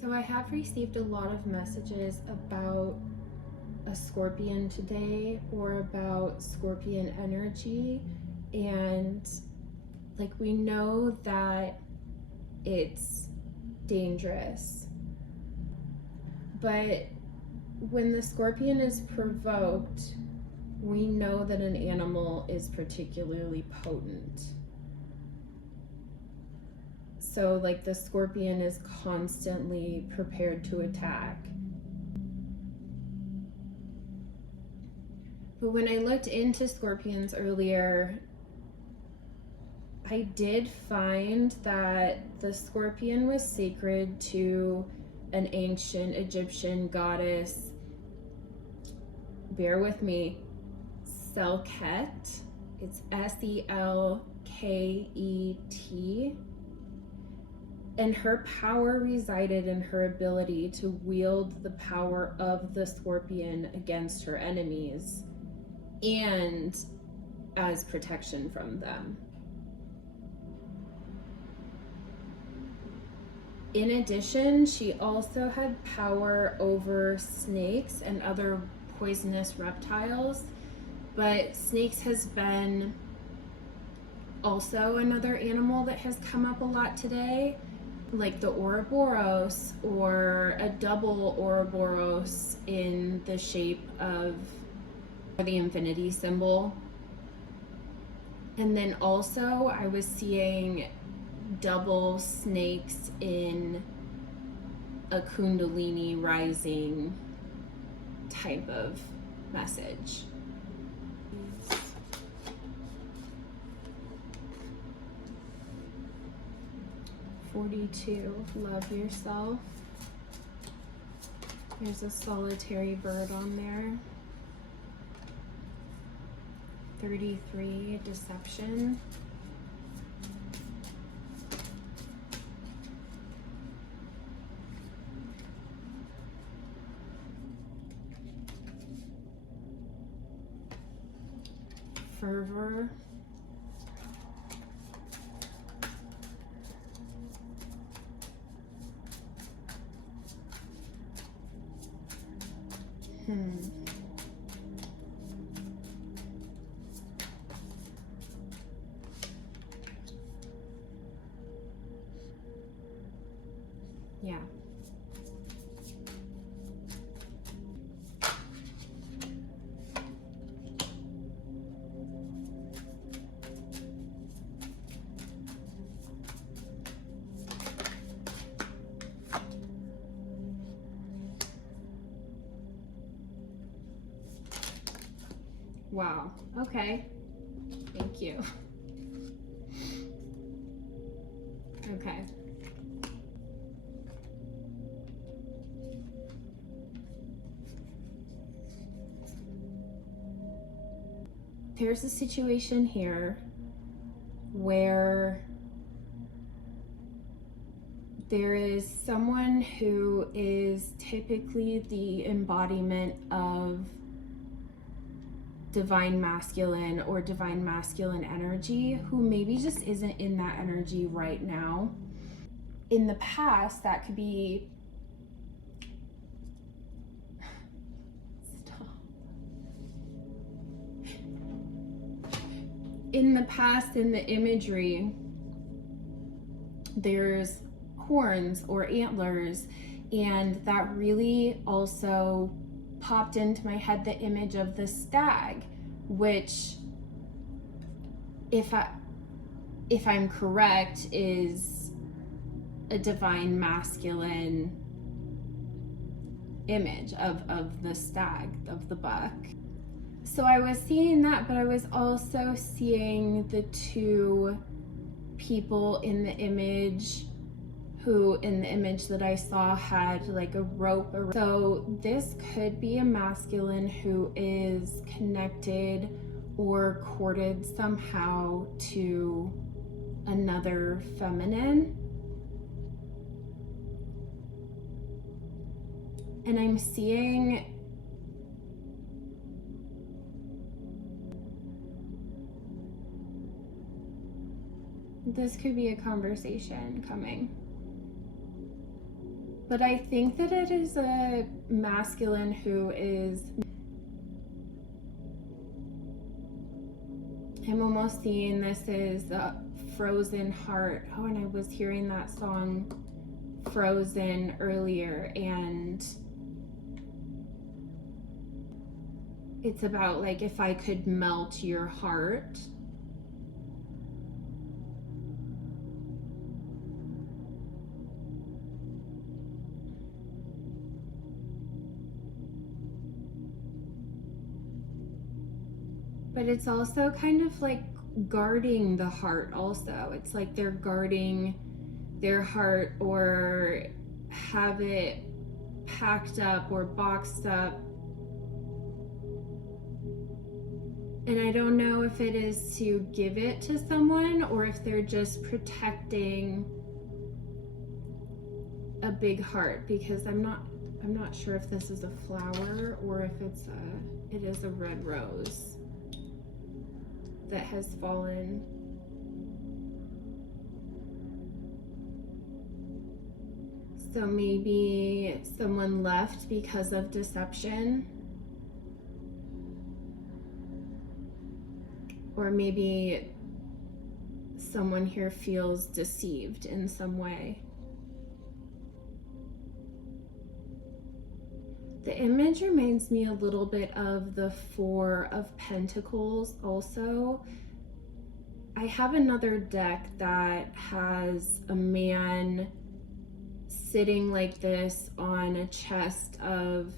So I have received a lot of messages about a scorpion today, or about scorpion energy, and like, we know that it's dangerous, but when the scorpion is provoked, we know that an animal is particularly potent. So like, the scorpion is constantly prepared to attack. But when I looked into scorpions earlier, I did find that the scorpion was sacred to an ancient Egyptian goddess, bear with me, Selket. It's Selket. And her power resided in her ability to wield the power of the scorpion against her enemies and as protection from them. In addition, she also had power over snakes and other poisonous reptiles, but snakes has been also another animal that has come up a lot today, like the Ouroboros, or a double Ouroboros in the shape of the infinity symbol. And then also I was seeing double snakes in a Kundalini rising type of message. 42, love yourself. There's a solitary bird on there. 33, deception. Fervor. Yeah. Wow. Okay. Thank you. Okay. There's a situation here where there is someone who is typically the embodiment of divine masculine or divine masculine energy, who maybe just isn't in that energy right now. In the past, that could be in the past, in the imagery, there's horns or antlers, and that really also popped into my head the image of the stag, which, if I'm correct, is a divine masculine image of the stag, of the buck. So I was seeing that, but I was also seeing the two people in the image who, in the image that I saw, had like a rope. So this could be a masculine who is connected or corded somehow to another feminine. And I'm seeing this could be a conversation coming. But I think that it is a masculine who is, I'm almost seeing this is a frozen heart. Oh, and I was hearing that song Frozen earlier, and it's about like, if I could melt your heart. But it's also kind of like guarding the heart also. It's like they're guarding their heart, or have it packed up or boxed up. And I don't know if it is to give it to someone, or if they're just protecting a big heart, because I'm not sure if this is a flower or if it is a red rose that has fallen. So maybe someone left because of deception, or maybe someone here feels deceived in some way. The image reminds me a little bit of the Four of Pentacles also. I have another deck that has a man sitting like this on a chest of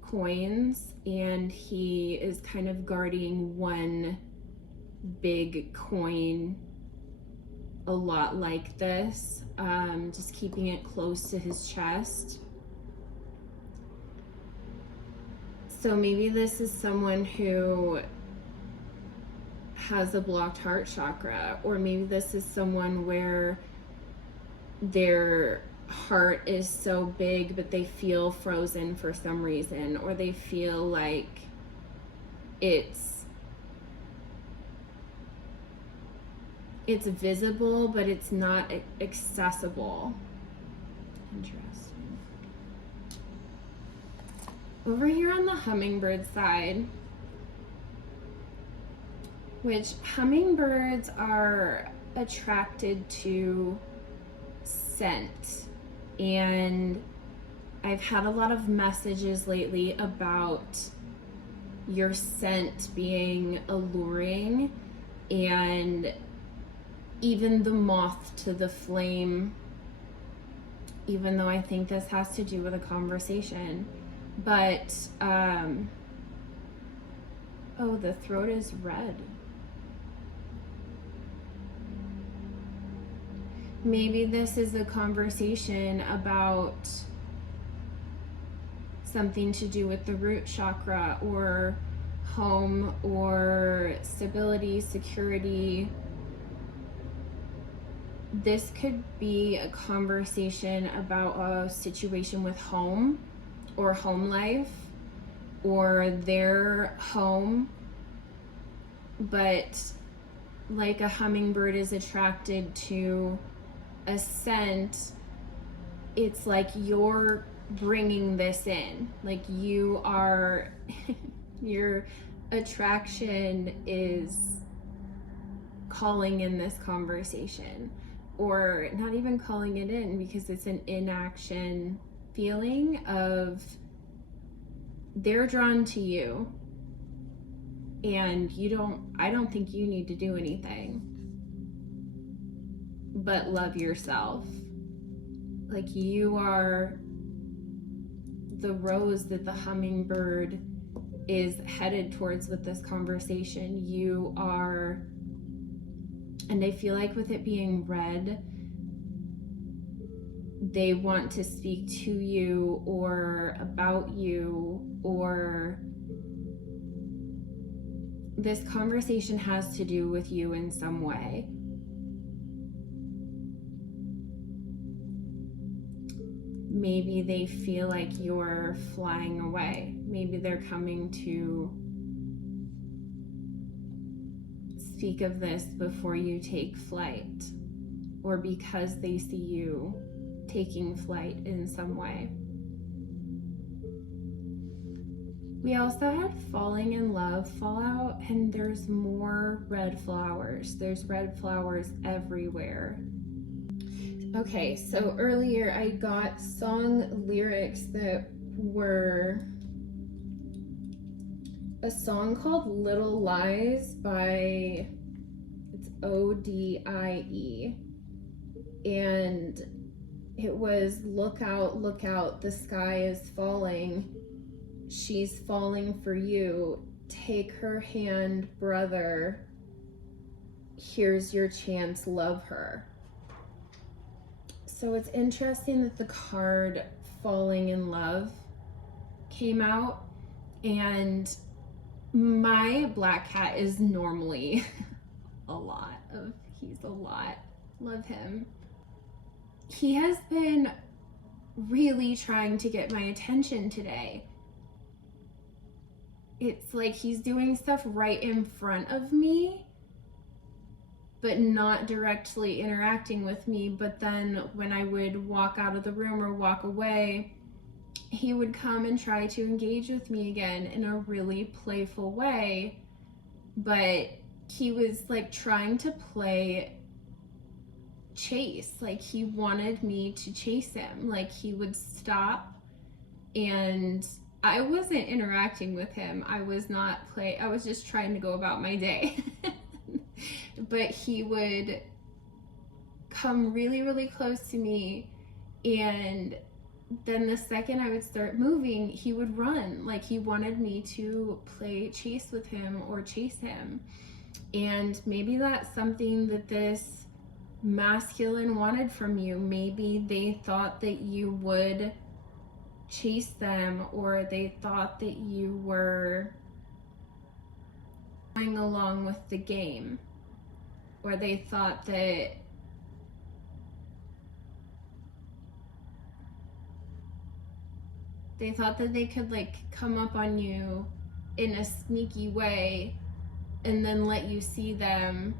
coins, and he is kind of guarding one big coin a lot like this, just keeping it close to his chest. So maybe this is someone who has a blocked heart chakra, or maybe this is someone where their heart is so big but they feel frozen for some reason, or they feel like it's visible but it's not accessible. Interesting. Over here on the hummingbird side, which hummingbirds are attracted to scent, and I've had a lot of messages lately about your scent being alluring, and even the moth to the flame, even though I think this has to do with a conversation. But oh, the throat is red. Maybe this is a conversation about something to do with the root chakra, or home, or stability, security. This could be a conversation about a situation with home, or home life, or their home. But like a hummingbird is attracted to a scent, it's like you're bringing this in, like you are your attraction is calling in this conversation, or not even calling it in, because it's an inaction feeling of they're drawn to you, and I don't think you need to do anything but love yourself. Like you are the rose that the hummingbird is headed towards with this conversation. You are, and I feel like with it being red, they want to speak to you or about you, or this conversation has to do with you in some way. Maybe they feel like you're flying away. Maybe they're coming to speak of this before you take flight, or because they see you taking flight in some way. We also had falling in love fallout, and there's more red flowers. There's red flowers everywhere. Okay, so earlier I got song lyrics that were a song called Little Lies by, it's ODIE, and it was look out, the sky is falling, she's falling for you, take her hand, brother, here's your chance, love her. So it's interesting that the card falling in love came out, and my black cat is normally he's a lot, love him. He has been really trying to get my attention today. It's like he's doing stuff right in front of me, but not directly interacting with me. But then when I would walk out of the room or walk away, he would come and try to engage with me again in a really playful way. But he was like trying to play chase, like he wanted me to chase him. Like he would stop, and I wasn't interacting with him. I was just trying to go about my day. But he would come really, really close to me, and then the second I would start moving, he would run. Like he wanted me to play chase with him or chase him. And maybe that's something that this masculine wanted from you. Maybe they thought that you would chase them, or they thought that you were going along with the game, or they thought that they could like come up on you in a sneaky way and then let you see them,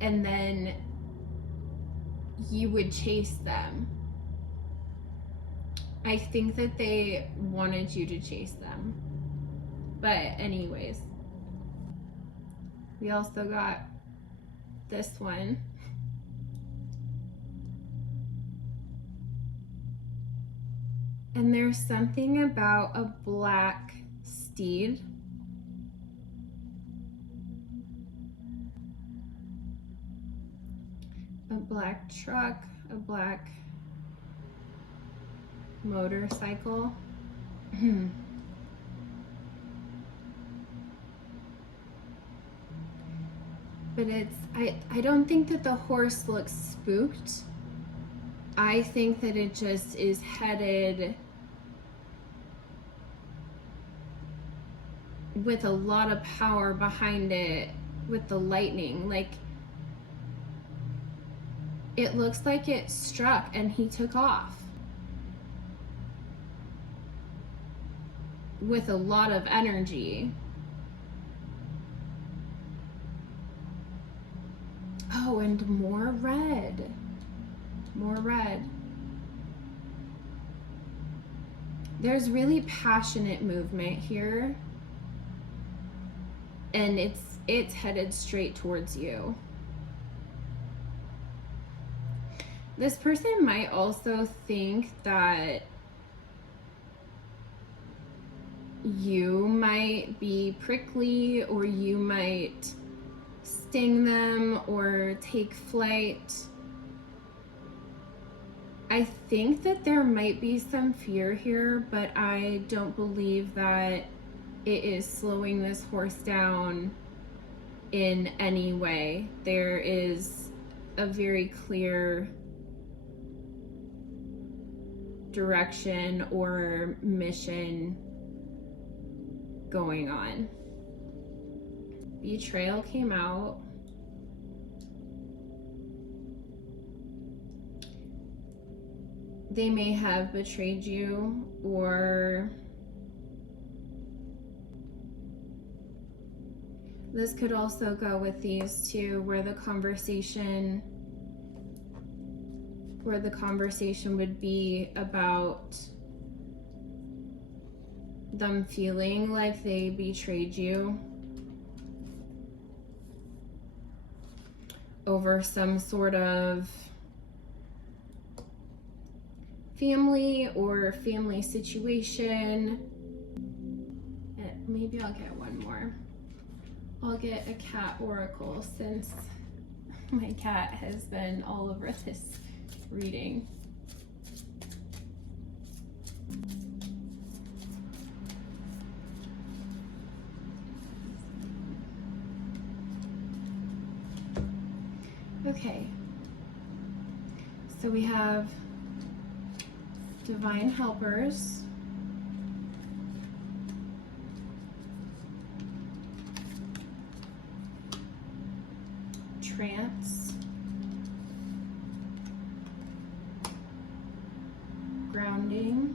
and then you would chase them. I think that they wanted you to chase them. But anyways, we also got this one. And there's something about a black steed. A black truck, a black motorcycle. But I don't think that the horse looks spooked. I think that it just is headed with a lot of power behind it, with the lightning. Like, it looks like it struck and he took off with a lot of energy. Oh, and more red. More red. There's really passionate movement here, and it's headed straight towards you. This person might also think that you might be prickly, or you might sting them or take flight. I think that there might be some fear here, but I don't believe that it is slowing this horse down in any way. There is a very clear direction or mission going on. Betrayal came out. They may have betrayed you, or this could also go with these two, where the conversation where the conversation would be about them feeling like they betrayed you over some sort of family or family situation. Maybe I'll get one more. I'll get a cat oracle since my cat has been all over this reading. Okay, so we have divine helpers, trance, grounding,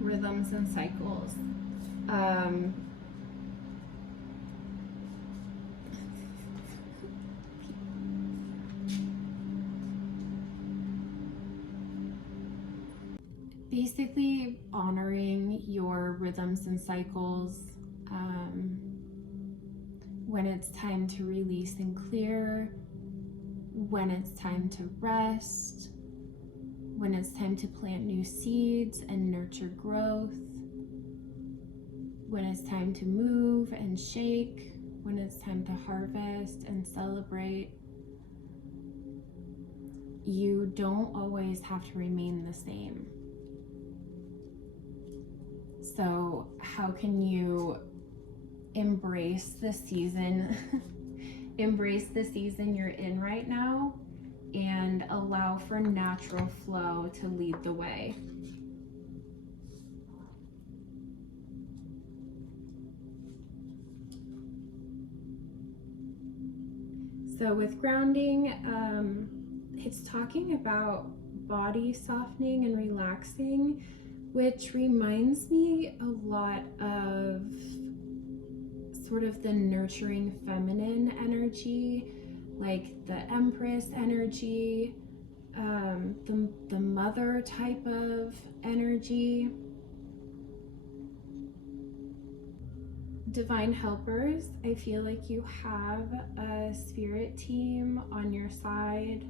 rhythms and cycles. Basically honoring your rhythms and cycles, when it's time to release and clear, when it's time to rest, when it's time to plant new seeds and nurture growth, when it's time to move and shake, when it's time to harvest and celebrate. You don't always have to remain the same. So how can you embrace the season, embrace the season you're in right now, and allow for natural flow to lead the way? So with grounding, it's talking about body softening and relaxing, which reminds me a lot of sort of the nurturing feminine energy, like the Empress energy, the mother type of energy. Divine helpers, I feel like you have a spirit team on your side.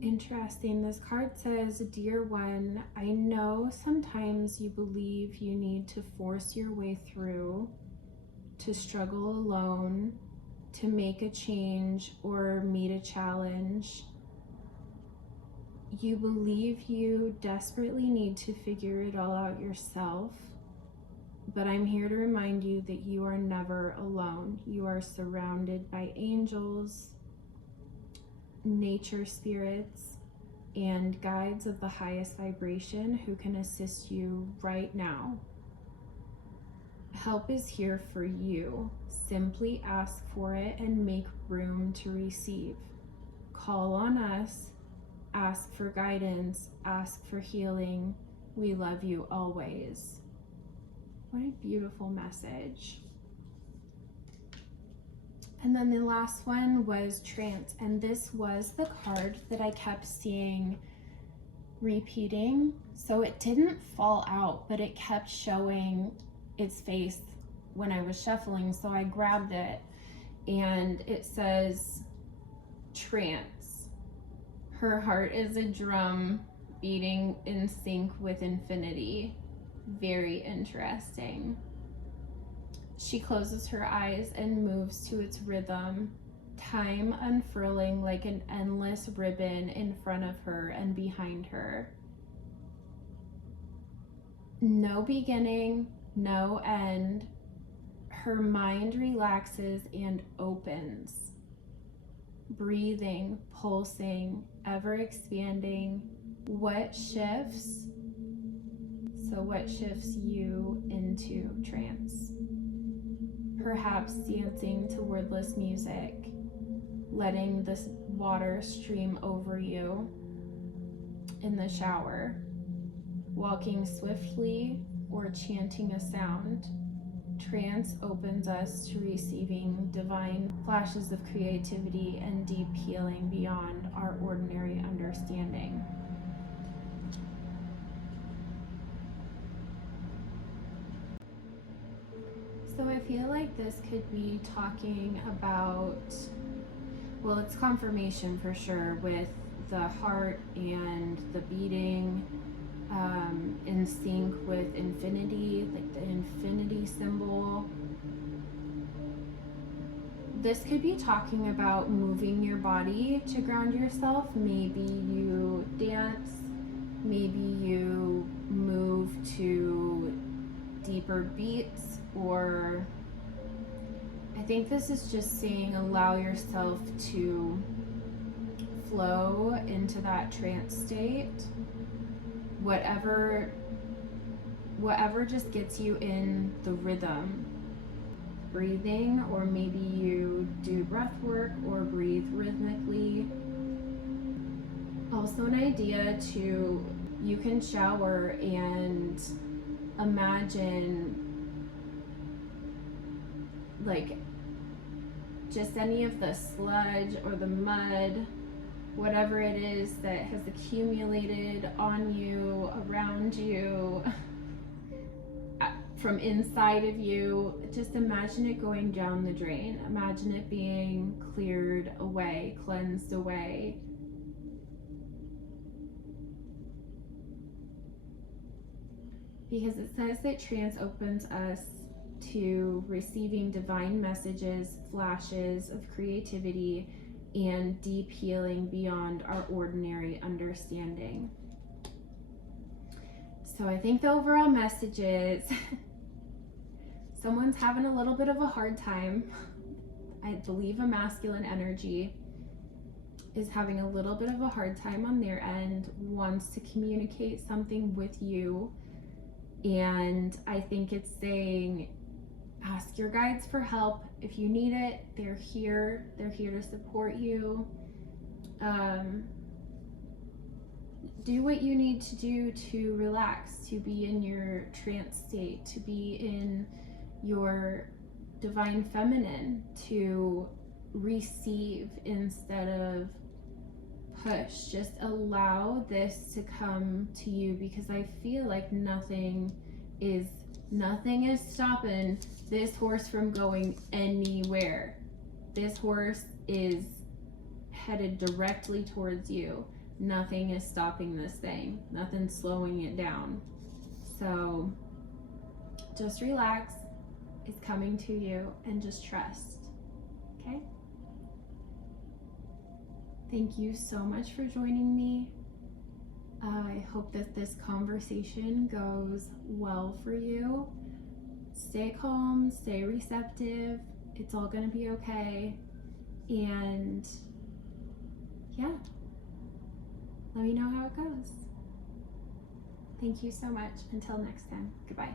Interesting. This card says, "Dear one, I know sometimes you believe you need to force your way through, to struggle alone, to make a change or meet a challenge. You believe you desperately need to figure it all out yourself, but I'm here to remind you that you are never alone. You are surrounded by angels, nature spirits, and guides of the highest vibration who can assist you right now. Help is here for you. Simply ask for it and make room to receive. Call on us. Ask for guidance. Ask for healing. We love you always." What a beautiful message. And then the last one was Trance, and this was the card that I kept seeing repeating. So it didn't fall out, but it kept showing its face when I was shuffling, so I grabbed it, and it says Trance. Her heart is a drum beating in sync with infinity. Very interesting. She closes her eyes and moves to its rhythm, time unfurling like an endless ribbon in front of her and behind her. No beginning, no end. Her mind relaxes and opens, breathing, pulsing, ever expanding. What shifts? So what shifts you into trance? Perhaps dancing to wordless music, letting the water stream over you in the shower, walking swiftly or chanting a sound. Trance opens us to receiving divine flashes of creativity and deep healing beyond our ordinary understanding. So I feel like this could be talking about, well, it's confirmation for sure with the heart and the beating in sync with infinity, like the infinity symbol. This could be talking about moving your body to ground yourself. Maybe you dance, maybe you move to deeper beats, or I think this is just saying allow yourself to flow into that trance state. Whatever just gets you in the rhythm. Breathing, or maybe you do breath work or breathe rhythmically. Also an idea to, you can shower and imagine like just any of the sludge or the mud, whatever it is that has accumulated on you, around you, from inside of you. Just imagine it going down the drain. Imagine it being cleared away, cleansed away. Because it says that trance opens us to receiving divine messages, flashes of creativity, and deep healing beyond our ordinary understanding. So I think the overall message is someone's having a little bit of a hard time. I believe a masculine energy is having a little bit of a hard time on their end, wants to communicate something with you. And I think it's saying, ask your guides for help. If you need it, they're here to support you. Do what you need to do to relax, to be in your trance state, to be in your divine feminine, to receive instead of push. Just allow this to come to you, because I feel like nothing is stopping this horse from going anywhere. This horse is headed directly towards you. Nothing is stopping this thing. Nothing's slowing it down. So just relax. It's coming to you, and just trust. Okay? Thank you so much for joining me. I hope that this conversation goes well for you. Stay calm, stay receptive. It's all gonna be okay. And yeah, let me know how it goes. Thank you so much. Until next time, goodbye.